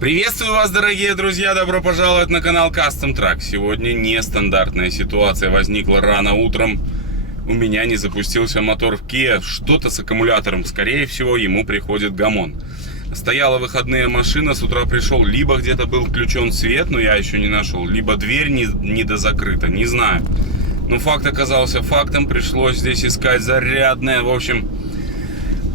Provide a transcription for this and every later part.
Приветствую вас, дорогие друзья! Добро пожаловать на канал Custom Truck. Сегодня нестандартная ситуация возникла рано утром. У меня не запустился мотор в Kia. Что-то с аккумулятором. Скорее всего, ему приходит гомон. Стояла выходные машина, с утра пришел. Либо где-то был включен свет, но я еще не нашел. Либо дверь не дозакрыта, не знаю. Но факт оказался фактом. Пришлось здесь искать зарядное. В общем,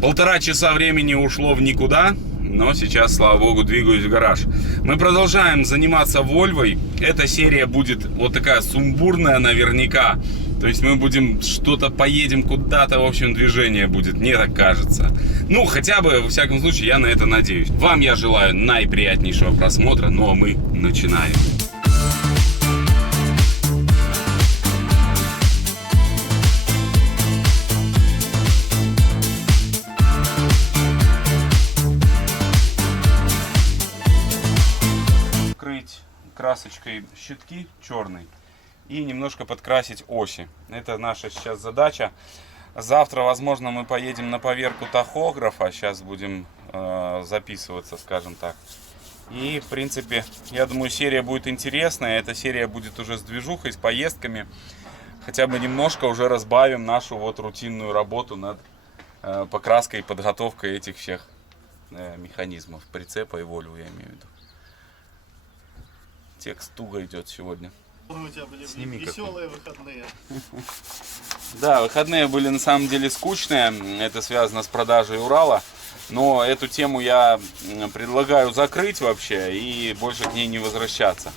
1,5 часа времени ушло в никуда. Но сейчас, слава богу, двигаюсь в гараж. Мы продолжаем заниматься Вольвой. Эта серия будет вот такая сумбурная наверняка. То есть мы будем что-то, поедем куда-то, в общем, движение будет, мне так кажется. Ну, хотя бы, во всяком случае, я на это надеюсь. Вам я желаю наиприятнейшего просмотра, ну а мы начинаем. Красочкой щитки черной и немножко подкрасить оси. Это наша сейчас задача. Завтра, возможно, мы поедем на поверку тахографа. Сейчас будем записываться, скажем так. И, в принципе, я думаю, серия будет интересная. Эта серия будет уже с движухой, с поездками. Хотя бы немножко уже разбавим нашу вот рутинную работу над покраской и подготовкой этих всех механизмов. Прицепа и Volvo, я имею в виду. Текст туго идет сегодня. У тебя были Сними веселые выходные. Да, выходные были на самом деле скучные. Это связано с продажей Урала. Но эту тему я предлагаю закрыть вообще и больше к ней не возвращаться.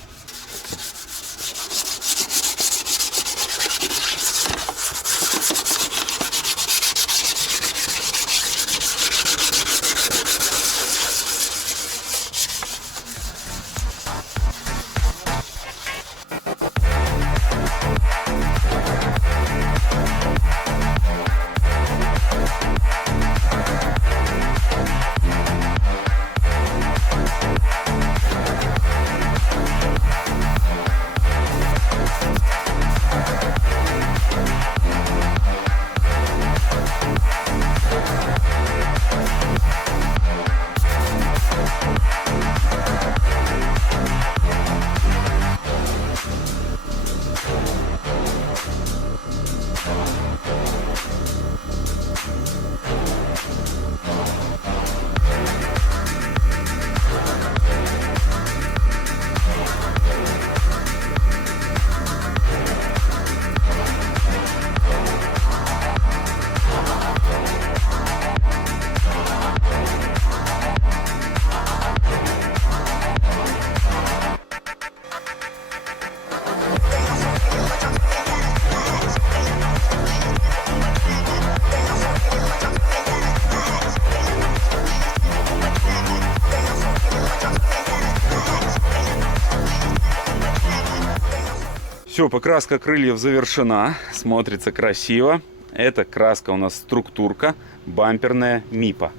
Все, покраска крыльев завершена, смотрится красиво. Это краска у нас структурка, бамперная Мипа.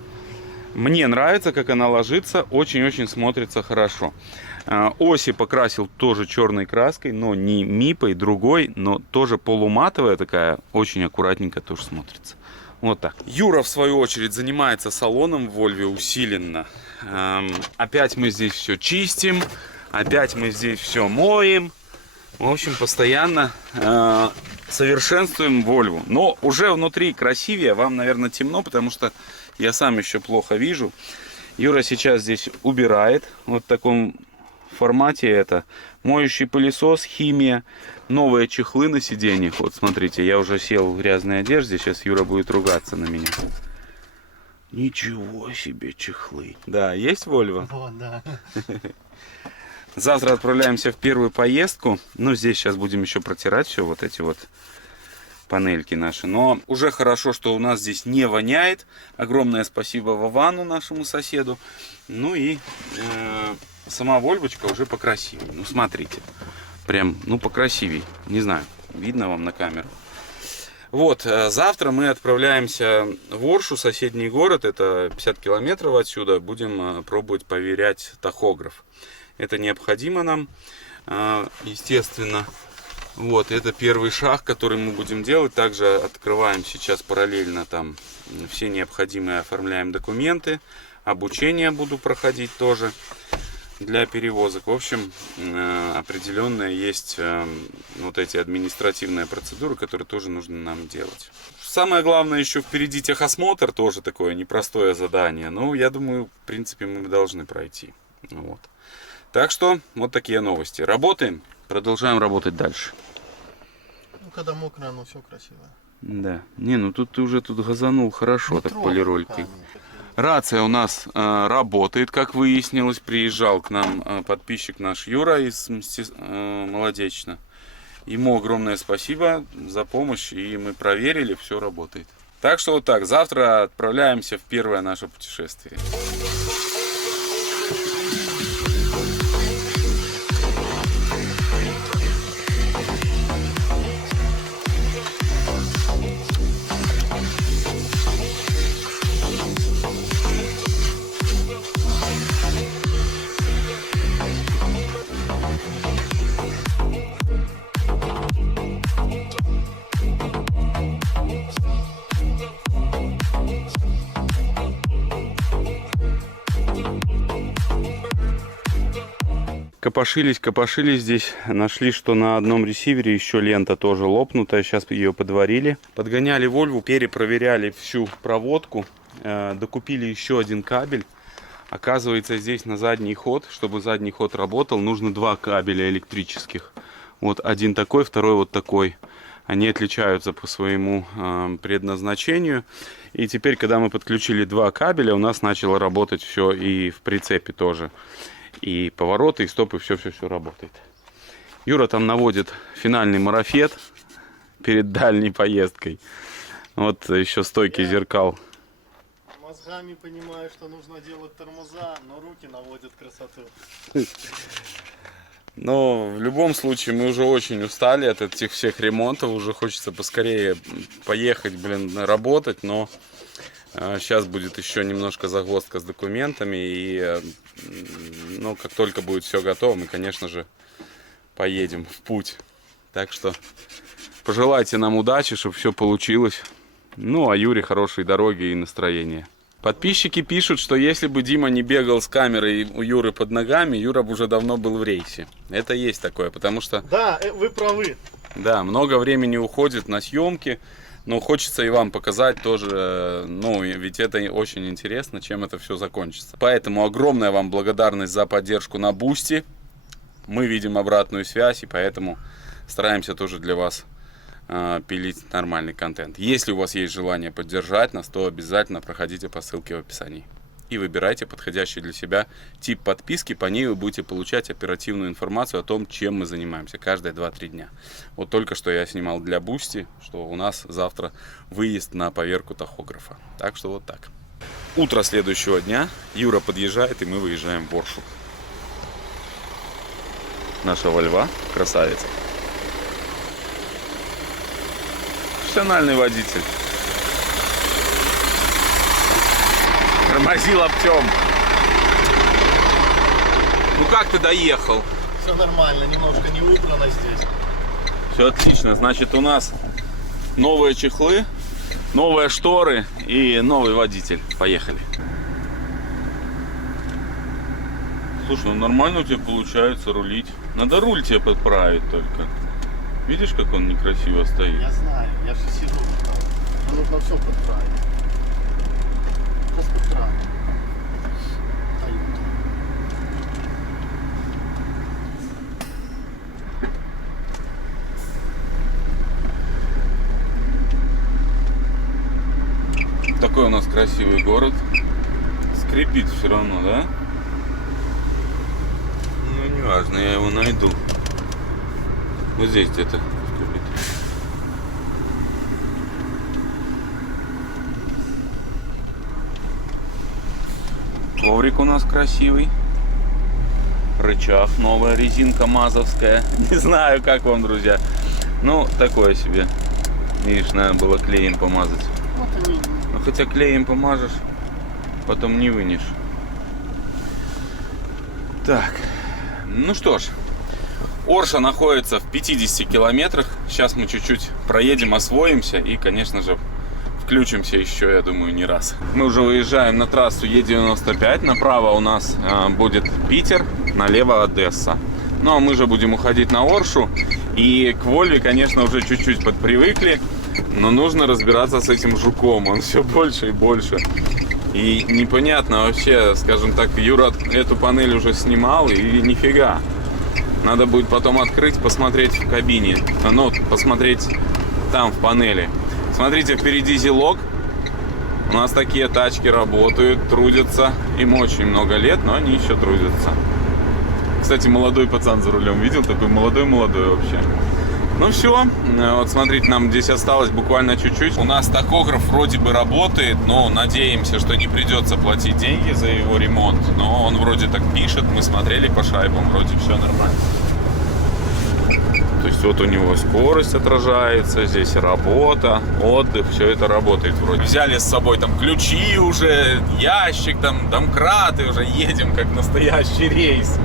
Мне нравится, как она ложится, очень-очень смотрится хорошо. Оси покрасил тоже черной краской, но не Мипой, другой, но тоже полуматовая такая, очень аккуратненько тоже смотрится. Вот так. Юра, в свою очередь, занимается салоном в Вольве усиленно. Опять мы здесь все чистим, опять мы здесь все моем. В общем, постоянно совершенствуем Volvo. Но уже внутри красивее. Вам, наверное, темно, потому что я сам еще плохо вижу. Юра сейчас здесь убирает. Вот в таком формате это. Моющий пылесос, химия, новые чехлы на сиденьях. Вот смотрите, я уже сел в грязной одежде. Сейчас Юра будет ругаться на меня. Ничего себе чехлы. Да, есть Volvo? Вот, да. Завтра отправляемся в первую поездку. Ну, здесь сейчас будем еще протирать все, вот эти вот панельки наши. Но уже хорошо, что у нас здесь не воняет. Огромное спасибо Вовану, нашему соседу. Ну и сама Вольвочка уже покрасивее. Ну, смотрите. Прям, ну, покрасивей. Не знаю, видно вам на камеру. Вот, завтра мы отправляемся в Оршу, соседний город. Это 50 километров отсюда. Будем пробовать проверять тахограф. Это необходимо нам, естественно. Вот, это первый шаг, который мы будем делать. Также открываем сейчас параллельно там все необходимые, оформляем документы. Обучение буду проходить тоже. для перевозок. В общем, определенные есть вот эти административные процедуры, которые тоже нужно нам делать. Самое главное, еще впереди техосмотр, тоже такое непростое задание. Но я думаю, в принципе, мы должны пройти. Вот. Так что, вот такие новости. Работаем, продолжаем работать дальше. Ну, когда мокро, оно все красиво. Да. Не, ну тут ты уже газанул хорошо, так полиролькой. Рация у нас работает, как выяснилось. Приезжал к нам подписчик наш Юра из Молодечно. Ему огромное спасибо за помощь, и мы проверили, все работает. Так что вот так, завтра отправляемся в первое наше путешествие. Копошились здесь, нашли, что на одном ресивере еще лента тоже лопнутая, сейчас ее подварили. Подгоняли Вольву, перепроверяли всю проводку, докупили еще один кабель. Оказывается, здесь на задний ход, чтобы задний ход работал, нужно два кабеля электрических. Вот один такой, второй вот такой. Они отличаются по своему предназначению. И теперь, когда мы подключили два кабеля, у нас начало работать все и в прицепе тоже. И повороты, и стопы, все работает. Юра там наводит финальный марафет перед дальней поездкой. Вот еще стойки зеркал. Мозгами понимаю, что нужно делать тормоза, но руки наводят красоту. Но в любом случае мы уже очень устали от этих всех ремонтов. Уже хочется поскорее поехать, работать. Но сейчас будет еще немножко загвоздка с документами. И как только будет все готово, мы, конечно же, поедем в путь. Так что пожелайте нам удачи, чтобы все получилось. Ну, а Юре хорошей дороги и настроения. Подписчики пишут, что если бы Дима не бегал с камерой у Юры под ногами, Юра бы уже давно был в рейсе. Это есть такое, потому что... Да, вы правы. Да, много времени уходит на съемки, но хочется и вам показать тоже, ведь это очень интересно, чем это все закончится. Поэтому огромная вам благодарность за поддержку на Бусти. Мы видим обратную связь, и поэтому стараемся тоже для вас пилить нормальный контент. Если у вас есть желание поддержать нас, то обязательно проходите по ссылке в описании. И выбирайте подходящий для себя тип подписки. По ней вы будете получать оперативную информацию о том, чем мы занимаемся каждые 2-3 дня. Вот только что я снимал для Бусти, что у нас завтра выезд на поверку тахографа. Так что вот так. Утро следующего дня. Юра подъезжает, и мы выезжаем в Оршу. Наша Вольва, красавица. Профессиональный водитель. Тормози локтем. Ну как ты доехал? Все нормально, немножко не убрано здесь. Все отлично. Значит, у нас новые чехлы, новые шторы и новый водитель. Поехали. Слушай, нормально у тебя получается рулить. Надо руль тебе подправить только. Видишь, как он некрасиво стоит? Я знаю, я же сижу. Нужно все подправить. Сейчас подправим. Такой у нас красивый город. Скрипит все равно, да? Ну, не важно, я его найду. Вот здесь где-то скрипит. Коврик у нас красивый. Рычаг, новая резинка мазовская. Не знаю, как вам, друзья. Ну, такое себе. Видишь, наверное, было клеем помазать. Вот они. Ну, хотя клеем помажешь, потом не вынешь. Так, ну что ж, Орша находится в 50 километрах. Сейчас мы чуть-чуть проедем, освоимся и, конечно же, включимся еще, я думаю, не раз. Мы уже выезжаем на трассу Е95. Направо у нас будет Питер, налево Одесса. Ну а мы же будем уходить на Оршу. И к Вольве, конечно, уже чуть-чуть подпривыкли. Но нужно разбираться с этим жуком. Он все больше и больше. И непонятно вообще, скажем так, Юра эту панель уже снимал, и нифига. Надо будет потом открыть, посмотреть в кабине. Ну, посмотреть там, в панели. Смотрите, впереди Зилок. У нас такие тачки работают, трудятся. Им очень много лет, но они еще трудятся. Кстати, молодой пацан за рулем. Видел? Такой молодой-молодой вообще. Ну все, вот смотрите, нам здесь осталось буквально чуть-чуть. У нас тахограф вроде бы работает, но надеемся, что не придется платить деньги за его ремонт. Но он вроде так пишет, мы смотрели по шайбам, вроде все нормально. То есть вот у него скорость отражается, здесь работа, отдых, все это работает вроде. Взяли с собой там ключи уже, ящик, там домкраты, уже едем как настоящий рейс.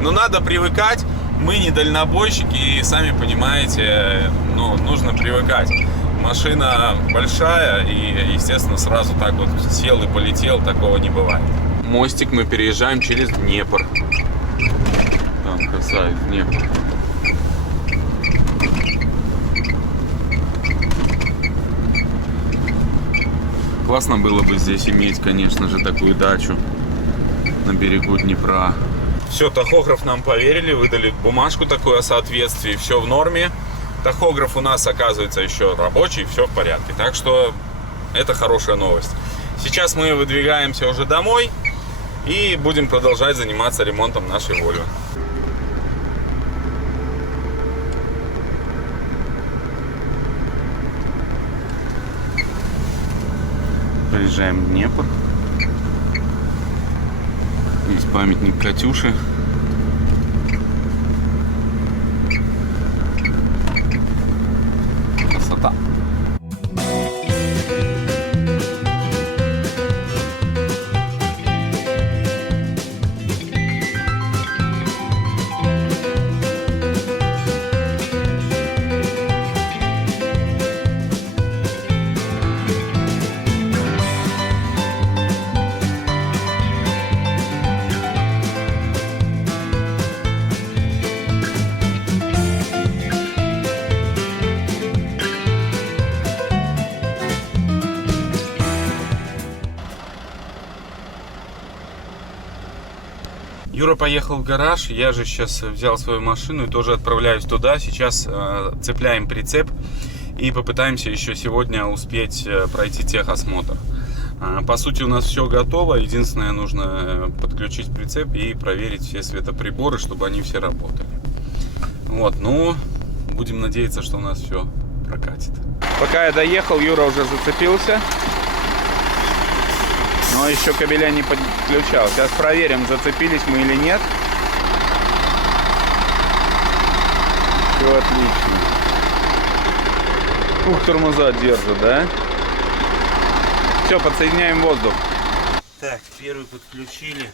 Но надо привыкать. Мы не дальнобойщики, и сами понимаете, ну, нужно привыкать. Машина большая, и, естественно, сразу так вот сел и полетел, такого не бывает. Мостик мы переезжаем через Днепр. Там красавец Днепр. Классно было бы здесь иметь, конечно же, такую дачу на берегу Днепра. Все, тахограф нам поверили, выдали бумажку такую о соответствии, все в норме. Тахограф у нас, оказывается, еще рабочий, все в порядке. Так что это хорошая новость. Сейчас мы выдвигаемся уже домой и будем продолжать заниматься ремонтом нашей Volvo. Приезжаем в Днепр. Здесь памятник Катюше. Красота. Юра поехал в гараж, я же сейчас взял свою машину и тоже отправляюсь туда. Сейчас цепляем прицеп и попытаемся еще сегодня успеть пройти техосмотр. По сути, у нас все готово, единственное, нужно подключить прицеп и проверить все светоприборы, чтобы они все работали. Вот, ну, будем надеяться, что у нас все прокатит. Пока я доехал, Юра уже зацепился. Но еще кабеля не подключал. Сейчас проверим, зацепились мы или нет. Все отлично. Ух, тормоза держат, да? Все, подсоединяем воздух. Так, первый подключили.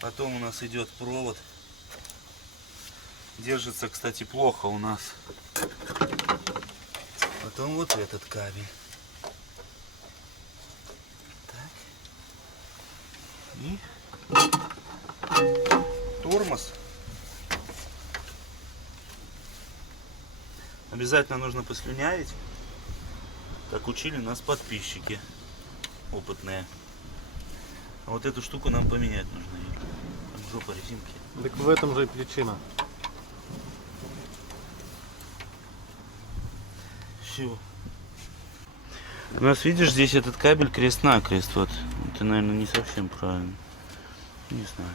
Потом у нас идет провод. Держится, кстати, плохо у нас. Потом вот этот кабель. И тормоз. Обязательно нужно послюнявить, как учили нас подписчики опытные. А вот эту штуку нам поменять нужно. Там жопа резинки. Так в этом же и причина. Все. У нас, видишь, здесь этот кабель крест-накрест. Вот. Это, наверное, не совсем правильно. Не знаю.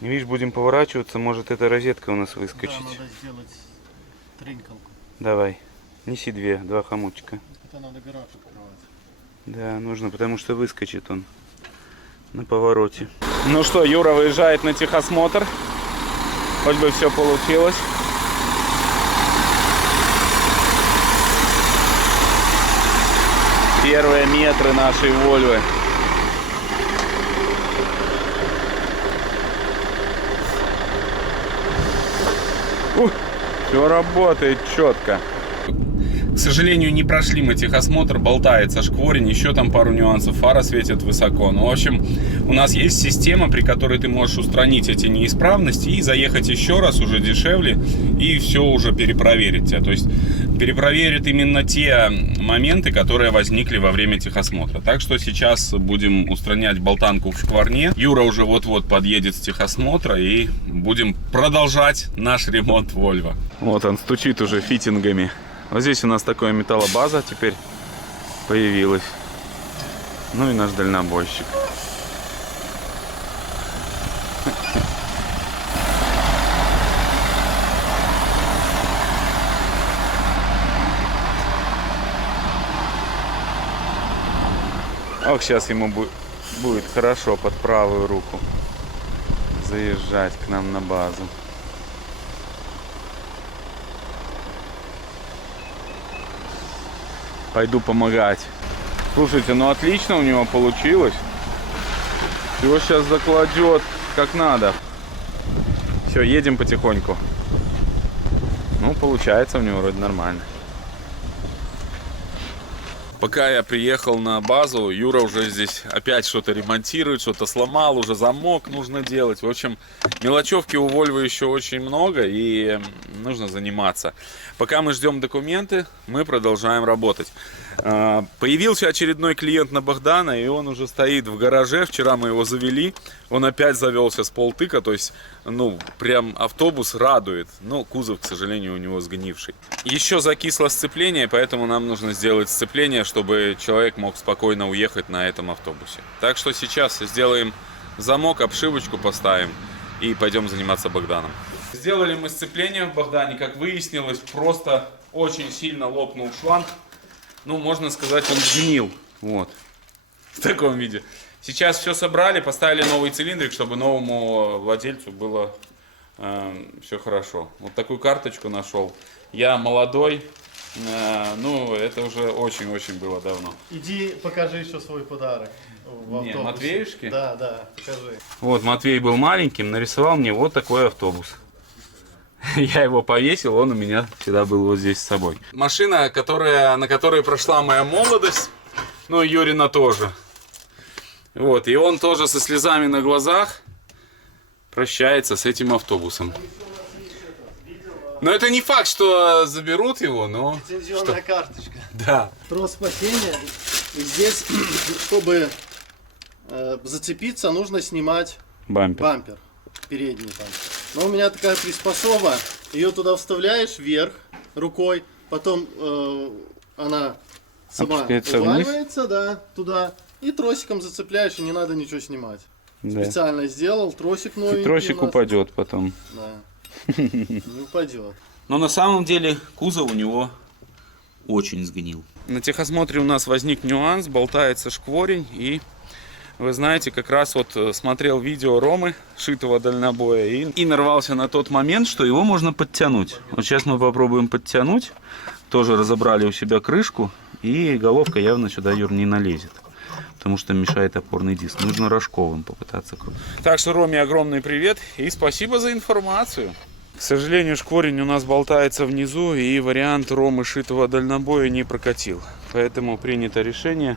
Видишь, будем поворачиваться, может эта розетка у нас выскочит. Да, надо сделать тринкалку. Давай. Неси два хомутика. Это надо гараж открывать. Да, нужно, потому что выскочит он на повороте. Ну что, Юра выезжает на техосмотр. Хоть бы все получилось. Первые метры нашей Volvo. Все работает четко. К сожалению, не прошли мы техосмотр, болтается шкворень, еще там пару нюансов, фара светит высоко. Ну, в общем, у нас есть система, при которой ты можешь устранить эти неисправности и заехать еще раз, уже дешевле, и все уже перепроверить тебя. То есть перепроверит именно те моменты, которые возникли во время техосмотра. Так что сейчас будем устранять болтанку в шкварне. Юра уже вот-вот подъедет с техосмотра, и будем продолжать наш ремонт Volvo. Вот он стучит уже фитингами. Вот здесь у нас такая металлобаза теперь появилась. Ну и наш дальнобойщик. Ох, сейчас ему будет хорошо под правую руку заезжать к нам на базу. Пойду помогать. Слушайте, ну отлично у него получилось. Его сейчас закладет как надо. Все, едем потихоньку. Ну, получается у него вроде нормально. Пока я приехал на базу, Юра уже здесь опять что-то ремонтирует, что-то сломал, уже замок нужно делать. В общем, мелочевки у Volvo еще очень много, и нужно заниматься. Пока мы ждем документы, мы продолжаем работать. Появился очередной клиент на Богдана, и он уже стоит в гараже. Вчера мы его завели, он опять завелся с полтыка, то есть, ну, прям автобус радует. Но кузов, к сожалению, у него сгнивший. Еще закисло сцепление, поэтому нам нужно сделать сцепление, чтобы человек мог спокойно уехать на этом автобусе. Так что сейчас сделаем замок, обшивочку поставим и пойдем заниматься Богданом. Сделали мы сцепление в Богдане, как выяснилось, просто очень сильно лопнул шланг. Ну, можно сказать, он сгнил. Вот. В таком виде. Сейчас все собрали, поставили новый цилиндрик, чтобы новому владельцу было все хорошо. Вот такую карточку нашел. Я молодой. Ну, это уже очень-очень было давно. Иди покажи еще свой подарок в автобусе. Не, Матвеюшке? Да, покажи. Вот, Матвей был маленьким, нарисовал мне вот такой автобус. Я его повесил, он у меня всегда был вот здесь с собой. Машина, на которой прошла моя молодость, ну и Юрина тоже. Вот, и он тоже со слезами на глазах прощается с этим автобусом. Но это не факт, что заберут его, но... Лицензионная карточка. Да. Трос спасения. И здесь, чтобы зацепиться, нужно снимать бампер передний там. Но у меня такая приспособа, ее туда вставляешь вверх рукой, потом она сама уваливается, да, туда, и тросиком зацепляешь, и не надо ничего снимать. Да. Специально сделал, тросик новенький. Тросик упадет потом. Да. Не упадет. Но на самом деле кузов у него очень сгнил. На техосмотре у нас возник нюанс, болтается шкворень, и вы знаете, как раз вот смотрел видео Ромы, шитого дальнобоя, и нарвался на тот момент, что его можно подтянуть. Вот сейчас мы попробуем подтянуть. Тоже разобрали у себя крышку, и головка явно сюда, Юр, не налезет, потому что мешает опорный диск. Нужно рожковым попытаться. Так что Роме огромный привет и спасибо за информацию. К сожалению, шкворень у нас болтается внизу, и вариант Ромы шитого дальнобоя не прокатил. Поэтому принято решение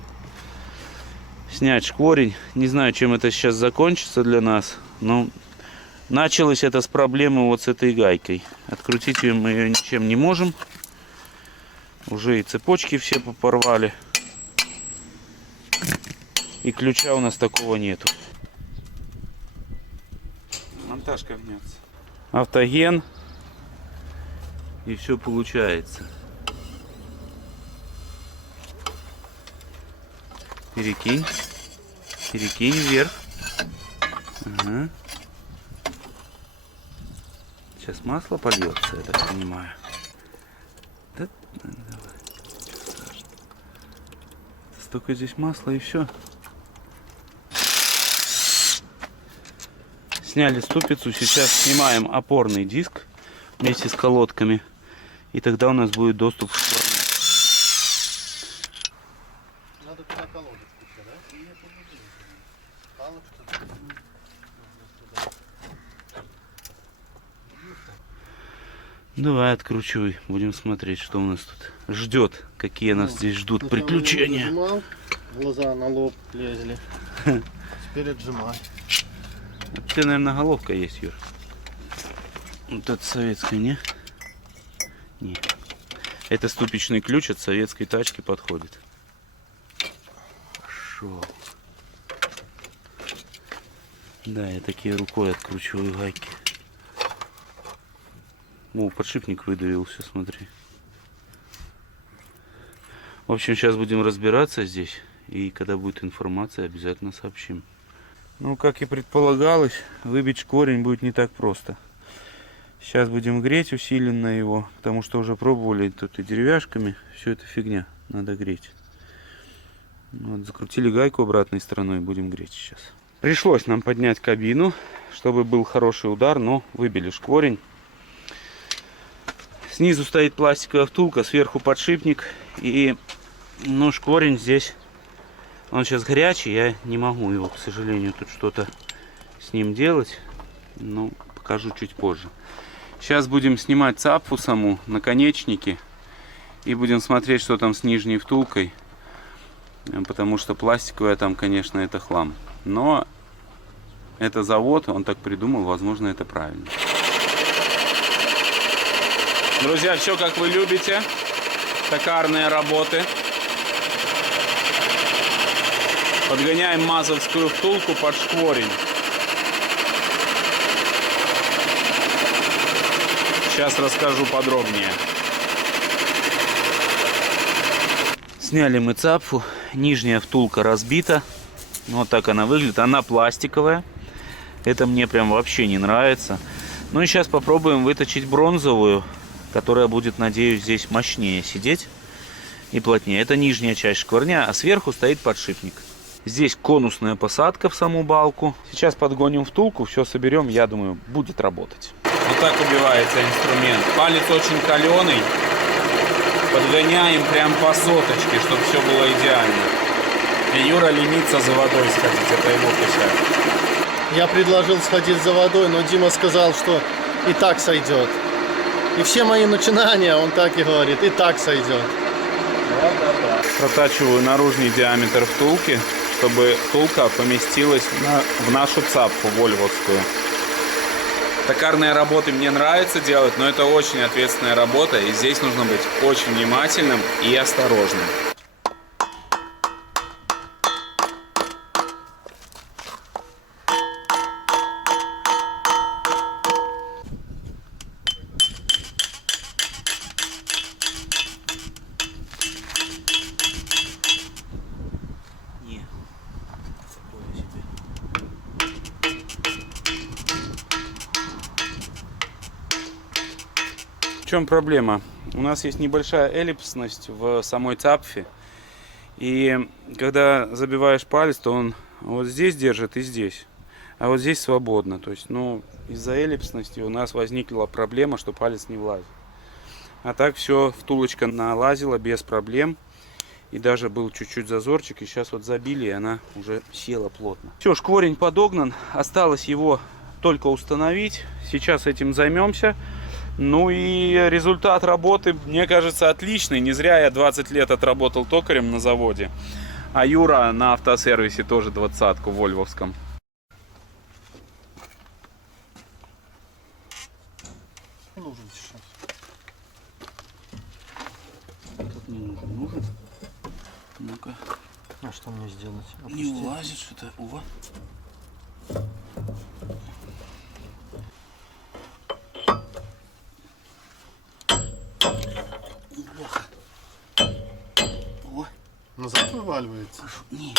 снять шкворень. Не знаю, чем это сейчас закончится для нас, но началось это с проблемы вот с этой гайкой. Открутить мы ее ничем не можем. Уже и цепочки все порвали. И ключа у нас такого нету. Монтаж говнется. Автоген. И все получается. Перекинь. Перекинь вверх. Ага. Сейчас масло польется, я так понимаю. Да, давай. Столько здесь масла и все. Сняли ступицу, сейчас снимаем опорный диск вместе с колодками, и тогда у нас будет доступ к шкворню. Надо туда колодочку, да? Нет, Давай откручивай, будем смотреть, что у нас тут ждет, какие нас здесь ждут приключения. Нажимал, глаза на лоб лезли. Теперь отжимай. У тебя, наверное, головка есть, Юр. Вот это советская, не? Не. Это ступичный ключ от советской тачки подходит. Пошел. Да, я такие рукой откручиваю гайки. О, подшипник выдавился, смотри. В общем, сейчас будем разбираться здесь. И когда будет информация, обязательно сообщим. Ну, как и предполагалось, выбить корень будет не так просто. Сейчас будем греть усиленно его, потому что уже пробовали тут и деревяшками. Все это фигня, надо греть. Вот, закрутили гайку обратной стороной, будем греть сейчас. Пришлось нам поднять кабину, чтобы был хороший удар, но выбили шкворень. Снизу стоит пластиковая втулка, сверху подшипник. И, ну, шкворень здесь, он сейчас горячий, я не могу его, к сожалению, тут что-то с ним делать. Ну, покажу чуть позже. Сейчас будем снимать цапфу саму, наконечники. И будем смотреть, что там с нижней втулкой. Потому что пластиковая там, конечно, это хлам. Но это завод, он так придумал, возможно, это правильно. Друзья, все как вы любите. Токарные работы. Подгоняем мазовскую втулку под шкворень. Сейчас расскажу подробнее. Сняли мы цапфу. Нижняя втулка разбита. Вот так она выглядит. Она пластиковая. Это мне прям вообще не нравится. Ну и сейчас попробуем выточить бронзовую, которая будет, надеюсь, здесь мощнее сидеть и плотнее. Это нижняя часть шкворня, а сверху стоит подшипник. Здесь конусная посадка в саму балку. Сейчас подгоним втулку, все соберем, я думаю, будет работать. Вот так убивается инструмент. Палец очень каленый. Подгоняем прям по соточке, чтобы все было идеально. И Юра ленится за водой сходить, это его печаль. Я предложил сходить за водой, но Дима сказал, что и так сойдет. И все мои начинания, он так и говорит, и так сойдет. Протачиваю наружный диаметр втулки, чтобы втулка поместилась в нашу цапфу вольвовскую. Токарные работы мне нравится делать, но это очень ответственная работа, и здесь нужно быть очень внимательным и осторожным. В чем проблема? У нас есть небольшая эллипсность в самой цапфе. И когда забиваешь палец, то он вот здесь держит и здесь. А вот здесь свободно. То есть, ну, из-за эллипсности у нас возникла проблема, что палец не влазит. А так все, втулочка налазила без проблем. И даже был чуть-чуть зазорчик. И сейчас вот забили, и она уже села плотно. Все, шкворень подогнан. Осталось его только установить. Сейчас этим займемся. Ну и результат работы, мне кажется, отличный. Не зря я 20 лет отработал токарем на заводе. А Юра на автосервисе тоже 20-ку в Вольвовском. Нужен сейчас. Тут не нужен. Нужен? Ну-ка. А что мне сделать? Не влазит что-то. Ува. Назад вываливается? Нет.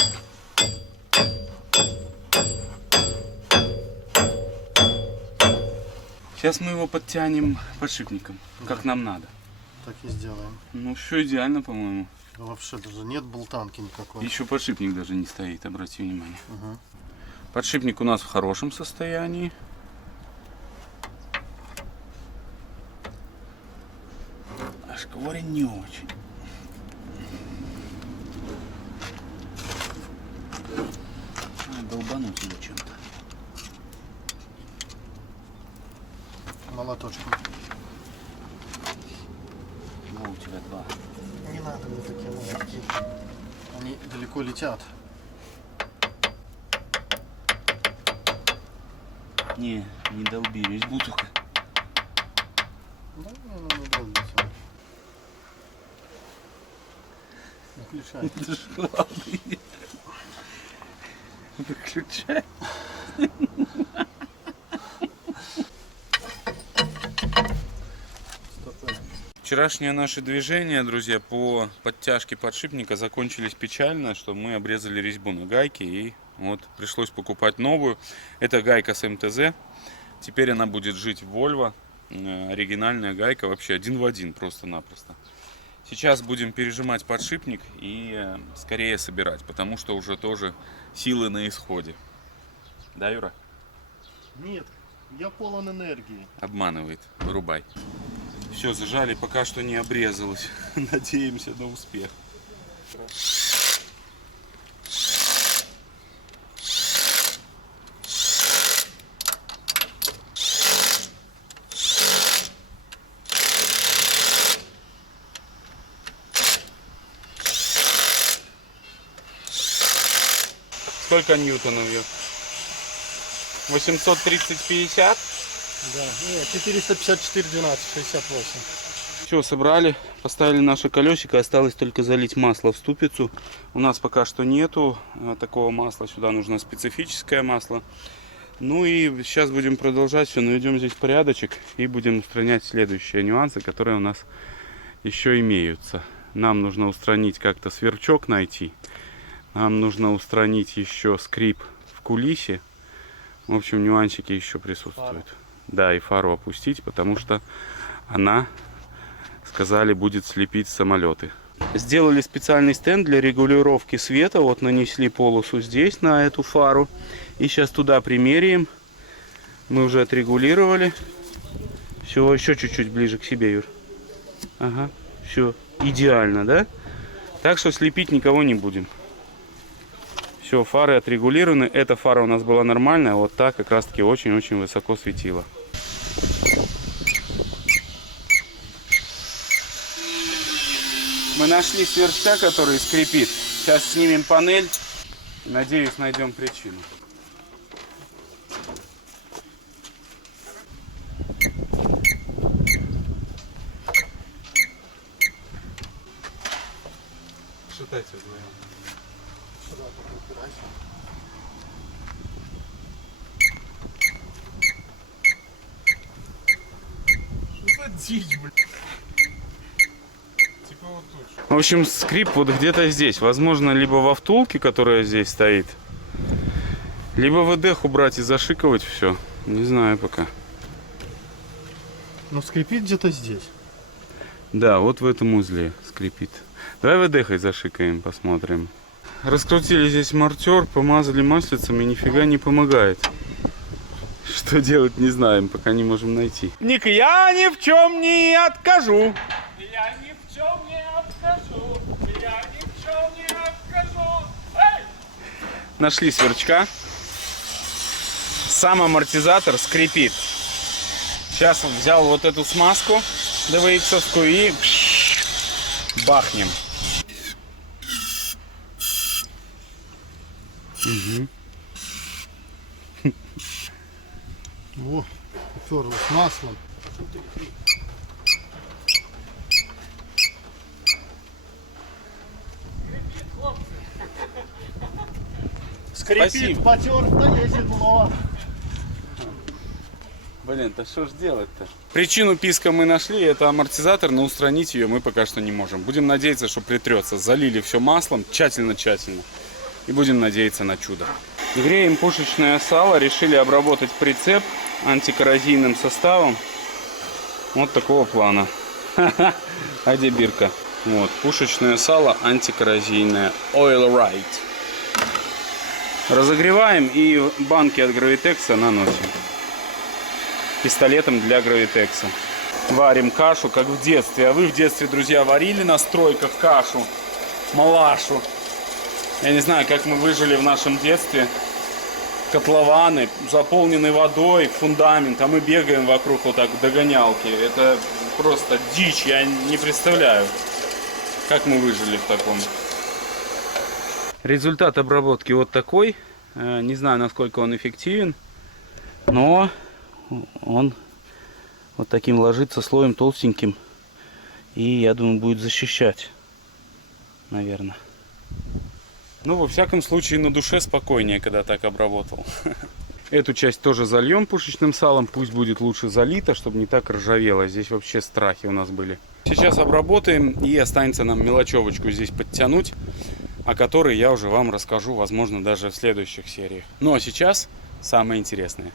Сейчас мы его подтянем подшипником, как нам надо. Так и сделаем. Ну, все идеально, по-моему. Вообще даже нет болтанки никакой. Еще подшипник даже не стоит, обрати внимание. Угу. Подшипник у нас в хорошем состоянии. А шкворень не очень. Долбануть его чем-то. Молоточком. у тебя два. Не надо мне такие молотки. Они далеко летят. Не долби, резьбу-то. Да, не долбится. Выключай. Это ж главное. Выключай. Вчерашнее наше движение, друзья, по подтяжке подшипника закончились печально, что мы обрезали резьбу на гайке и вот пришлось покупать новую. Это гайка с МТЗ. Теперь она будет жить в Volvo. Оригинальная гайка, вообще один в один, просто-напросто. Сейчас будем пережимать подшипник и скорее собирать, потому что уже тоже силы на исходе. Да, Юра? Нет, я полон энергии. Обманывает. Вырубай. Все, зажали, пока что не обрезалось. Надеемся на успех. Сколько ньютонов ее? 830-50? Да, нет, 454, 12, 68. Все, собрали, поставили наше колесико, осталось только залить масло в ступицу. У нас пока что нету такого масла, сюда нужно специфическое масло. Ну и сейчас будем продолжать, все, наведем здесь порядочек и будем устранять следующие нюансы, которые у нас еще имеются. Нам нужно устранить как-то сверчок найти, нам нужно устранить еще скрип в кулисе. В общем, нюансики еще присутствуют. Да, и фару опустить, потому что она, сказали, будет слепить самолеты. Сделали специальный стенд для регулировки света. Вот нанесли полосу здесь на эту фару. И сейчас туда примеряем. Мы уже отрегулировали. Все, еще чуть-чуть ближе к себе, Юр. Ага, все, идеально, да? Так что слепить никого не будем. Все, фары отрегулированы. Эта фара у нас была нормальная. Вот так как раз таки очень-очень высоко светила. Мы нашли сверчка, который скрипит. Сейчас снимем панель. Надеюсь, найдем причину. Шатайте вдвоем. Сюда только упирайся. Что за дичь, блядь? Типа вот тут. В общем, скрип вот где-то здесь. Возможно, либо во втулке, которая здесь стоит, либо ВДХ убрать и зашиковать все. Не знаю пока. Ну, скрипит где-то здесь. Да, вот в этом узле скрипит. Давай ВДХ зашикаем, посмотрим. Раскрутили здесь мортер, помазали маслицем и нифига не помогает. Что делать, не знаем, пока не можем найти. Ник, я ни в чем не откажу. Я ни в чем не откажу. Я ни в чем не откажу. Эй! Нашли сверчка. Сам амортизатор скрипит. Сейчас взял вот эту смазку ДВХ-овскую и бахнем. Угу. О, уперлась маслом. Скрипит, Спасибо. потер, да лезет ло. Блин, да что ж делать-то? Причину писка мы нашли, это амортизатор, но устранить ее мы пока что не можем. Будем надеяться, что притрется. Залили все маслом, тщательно-тщательно. И будем надеяться на чудо. Греем пушечное сало, решили обработать прицеп антикоррозийным составом. Вот такого плана. А где бирка? Вот, пушечное сало антикоррозийное. Oil Right. Разогреваем и банки от Gravitex наносим. Пистолетом для Gravitex. Варим кашу, как в детстве. А вы в детстве, друзья, варили на стройках кашу? Малашу. Я не знаю, как мы выжили в нашем детстве. Котлованы, заполнены водой, фундамент, а мы бегаем вокруг вот так догонялки. Это просто дичь. Я не представляю, как мы выжили в таком. Результат обработки вот такой. Не знаю, насколько он эффективен, но он вот таким ложится слоем толстеньким. И я думаю, будет защищать, наверное. Ну, во всяком случае, на душе спокойнее, когда так обработал. Эту часть тоже зальем пушечным салом. Пусть будет лучше залито, чтобы не так ржавело. Здесь вообще страхи у нас были. Сейчас обработаем, и останется нам мелочевочку здесь подтянуть, о которой я уже вам расскажу, возможно, даже в следующих сериях. Ну, а сейчас самое интересное.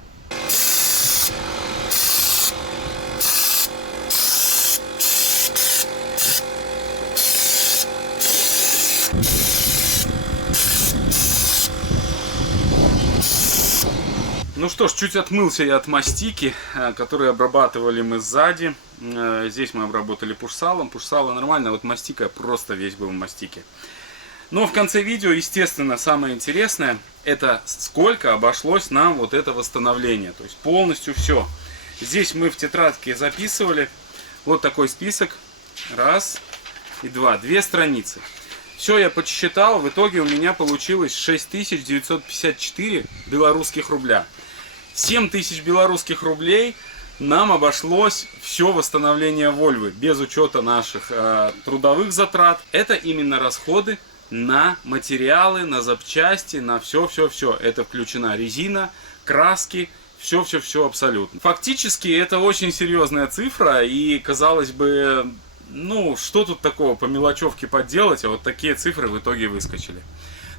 Ну что ж, чуть отмылся я от мастики, которые обрабатывали мы сзади. Здесь мы обработали пушсалом. Пушсало нормально, вот мастика просто весь был в мастике. Но в конце видео, естественно, самое интересное, это сколько обошлось нам вот это восстановление. То есть полностью все. Здесь мы в тетрадке записывали вот такой список. Раз и два. 2 страницы. Все я подсчитал. В итоге у меня получилось 6954 белорусских рубля. 7000 белорусских рублей нам обошлось все восстановление Вольвы, без учета наших трудовых затрат. Это именно расходы на материалы, на запчасти, на все-все-все. Это включена резина, краски, все-все-все абсолютно. Фактически это очень серьезная цифра, и казалось бы, ну что тут такого по мелочевке подделать, а вот такие цифры в итоге выскочили.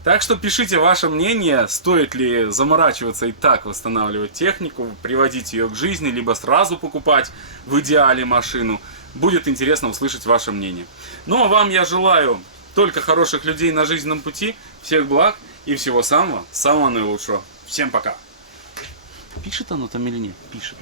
Так что пишите ваше мнение, стоит ли заморачиваться и так восстанавливать технику, приводить ее к жизни, либо сразу покупать в идеале машину. Будет интересно услышать ваше мнение. Ну а вам я желаю только хороших людей на жизненном пути, всех благ и всего самого, самого наилучшего. Всем пока! Пишет оно там или нет? Пишет.